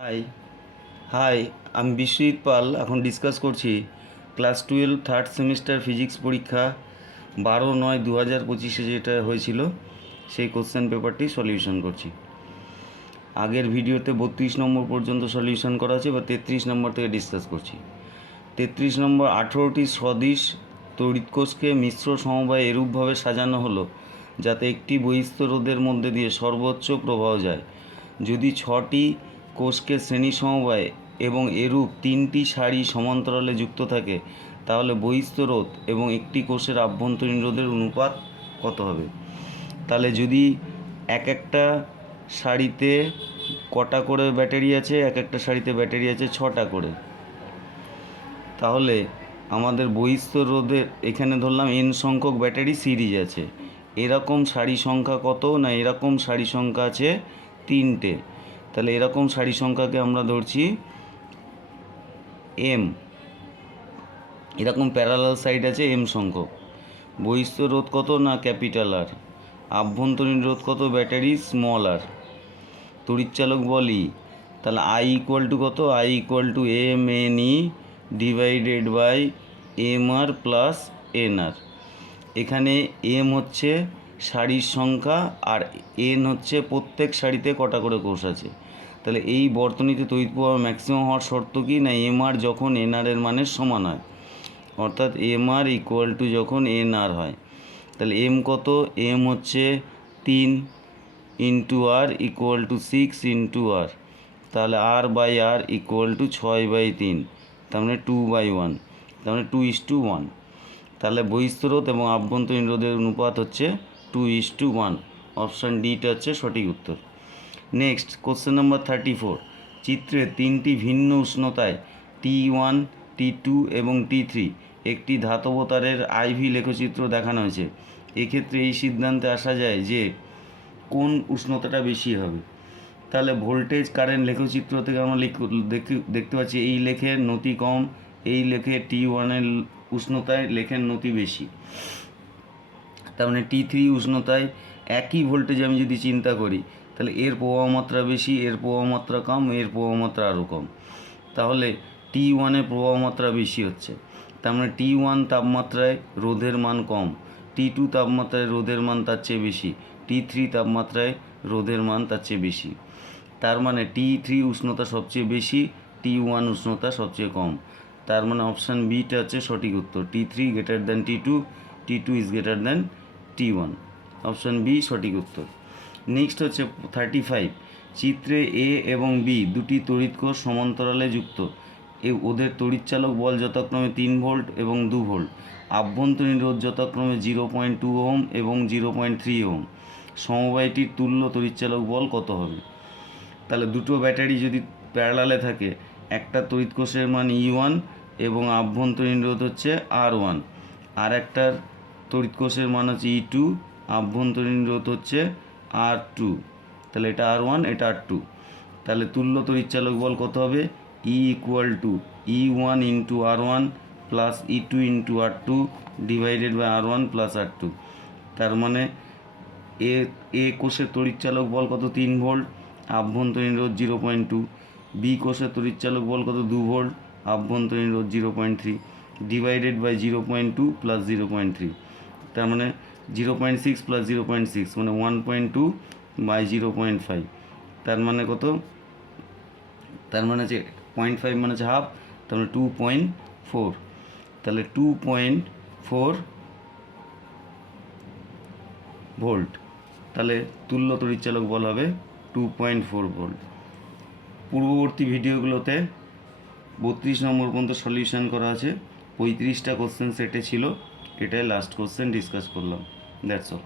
High high আমি বিশ্বজিৎ পাল এখন discuss করছি ক্লাস 12 থার্ড সেমিস্টার ফিজিক্স পরীক্ষা 12/9/2025 যেটা হয়েছিল সেই কোশ্চেন পেপারটি সলিউশন করছি। আগের ভিডিওতে 32 নম্বর পর্যন্ত সলিউশন করা আছে, বা 33 নম্বর থেকে ডিসকাস করছি। 33 নম্বর, 18টি সদিশ তড়িৎকোষকে মিশ্র সমবায়ে এরূপভাবে সাজানো হলো যাতে একটি বহিস্থ রোধের মধ্যে দিয়ে সর্বোচ্চ প্রবাহ যায়। যদি 6টি কোষকে শ্রেণী সমবায়ে এবং এরূপ 3টি সারি সমান্তরালে যুক্ত থাকে, তাহলে বহিস্থ রোধ এবং একটি কোষের আভ্যন্তরীণ রোধের অনুপাত কত হবে? তাহলে যদি এক একটা সারিতে কটা করে ব্যাটারি আছে, এক একটা সারিতে ব্যাটারি আছে 6টা করে, তাহলে আমাদের বহিস্থ রোধের এখানে ধরলাম n সংখ্যক ব্যাটারি সিরিজ আছে। এরকম সারি সংখ্যা কত না, এরকম সারি সংখ্যা আছে 3টে। তাহলে এরকম সারি সংখ্যাকে আমরা ধরছি m। এরকম প্যারালাল সাইড আছে m সংখ্যক। বহিস্থ রোধ কত না ক্যাপিটাল আর, আভ্যন্তরীণ রোধ কত ব্যাটারি স্মল আর, তড়িৎচালক বলি তাহলে I ইকুয়াল টু কত, I equal to mne divided by mr plus nr। এখানে m হচ্ছে সারির সংখ্যা আর n হচ্ছে প্রত্যেক সারিতে কটা করে কোষ আছে। তাহলে এই বর্তনীতে তড়িৎ প্রবাহ ম্যাক্সিমাম হওয়ার শর্ত কি না, mr যখন nr এর মানের সমান হয়, অর্থাৎ mr ইকুয়াল টু যখন nr হয়। তাহলে m কত, m হচ্ছে 3 into r equal to 6 into r, তাহলে r by r equal to 6/3, তার মানে 2/1, তার মানে 2:1। তাহলে বহিস্থ রোধ এবং আভ্যন্তরীণ রোধের অনুপাত হচ্ছে 2:1। অপশান ডিটা হচ্ছে সঠিক উত্তর। Next question number 34। চিত্রে 3টি ভিন্ন উষ্ণতায় T1, T2 এবং T3 একটি ধাতব তারের IV লেখচিত্র দেখানো হয়েছে। এক্ষেত্রে এই সিদ্ধান্তে আসা যায় যে কোন উষ্ণতাটা বেশি হবে। তাহলে ভোল্টেজ কারেন্ট লেখচিত্র থেকে আমরা দেখতে পাচ্ছি এই লেখের নতি কম, এই লেখে T1 এর উষ্ণতায় লেখের নতি বেশি। তার মানে T3 উষ্ণতায় একই ভোল্টেজ আমি যদি চিন্তা করি, তাহলে এর প্রবাহ মাত্রা বেশি, এর প্রবাহ মাত্রা কম, এর প্রবাহ মাত্রা আরও কম। তাহলে T1 এর প্রবাহ মাত্রা বেশি হচ্ছে। তার মানে T1 তাপমাত্রায় রোধের মান কম, T2 তাপমাত্রায় রোধের মান তার চেয়ে বেশি, T3 তাপমাত্রায় রোধের মান তার চেয়ে বেশি। তার মানে T3 উষ্ণতা সবচেয়ে বেশি, T1 উষ্ণতা সবচেয়ে কম। তার মানে অপশান বিটা হচ্ছে সঠিক উত্তর। T3 greater than T2, T2 is greater than T1। Option B সঠিক উত্তর। নেক্সট হচ্ছে 35। চিত্রে এ এবং বি দুটি তড়িৎকোষ সমান্তরালে যুক্ত, ওদের তড়িৎচালক বল যথাক্রমে 3 ভোল্ট এবং 2 ভোল্ট, আভ্যন্তরীণ রোধ যথাক্রমে 0.2 ওহম এবং 0.3 ওহম। সমবায়টির তুল্য তড়িৎচালক বল কত হবে? তাহলে দুটো ব্যাটারি যদি প্যারালালে থাকে, একটা তড়িৎকোষের মান E1 এবং আভ্যন্তরীণ রোধ হচ্ছে R1, আর একটার তড়িৎকোষের মান হচ্ছে E2, আভ্যন্তরীণ রোধ হচ্ছে R2। তাহলে এটা R1, এটা R2। তাহলে তুল্য তড়িৎচালক বল কত হবে? E equal to E1 into R1 plus E2 into R2 divided by R1 plus R2। তার মানে এ কোষের তড়িৎচালক বল কত? 3 ভোল্ট, আভ্যন্তরীণ রোধ 0.2। বি কোষের তড়িৎচালক বল কত? 2 ভোল্ট, আভ্যন্তরীণ রোধ 0.3 ডিভাইডেড বাই 0.2 প্লাস 0.3। তার মানে 0.6 প্লাস 0.6 মানে 1.2 বাই 0.5। তার মানে কত? তার মানে হচ্ছে 0.5 মানে হচ্ছে হাফ, তার মানে 2.4। তাহলে 2.4 ভোল্ট। তাহলে তুল্য তড়িৎচালক বল হবে 2.4 ভোল্ট। পূর্ববর্তী ভিডিওগুলোতে 32 নম্বর পর্যন্ত সলিউশন করা আছে, 35টা কোশ্চেন সেটে ছিল, এটাই লাস্ট কোশ্চেন ডিসকাস করলাম। That's all.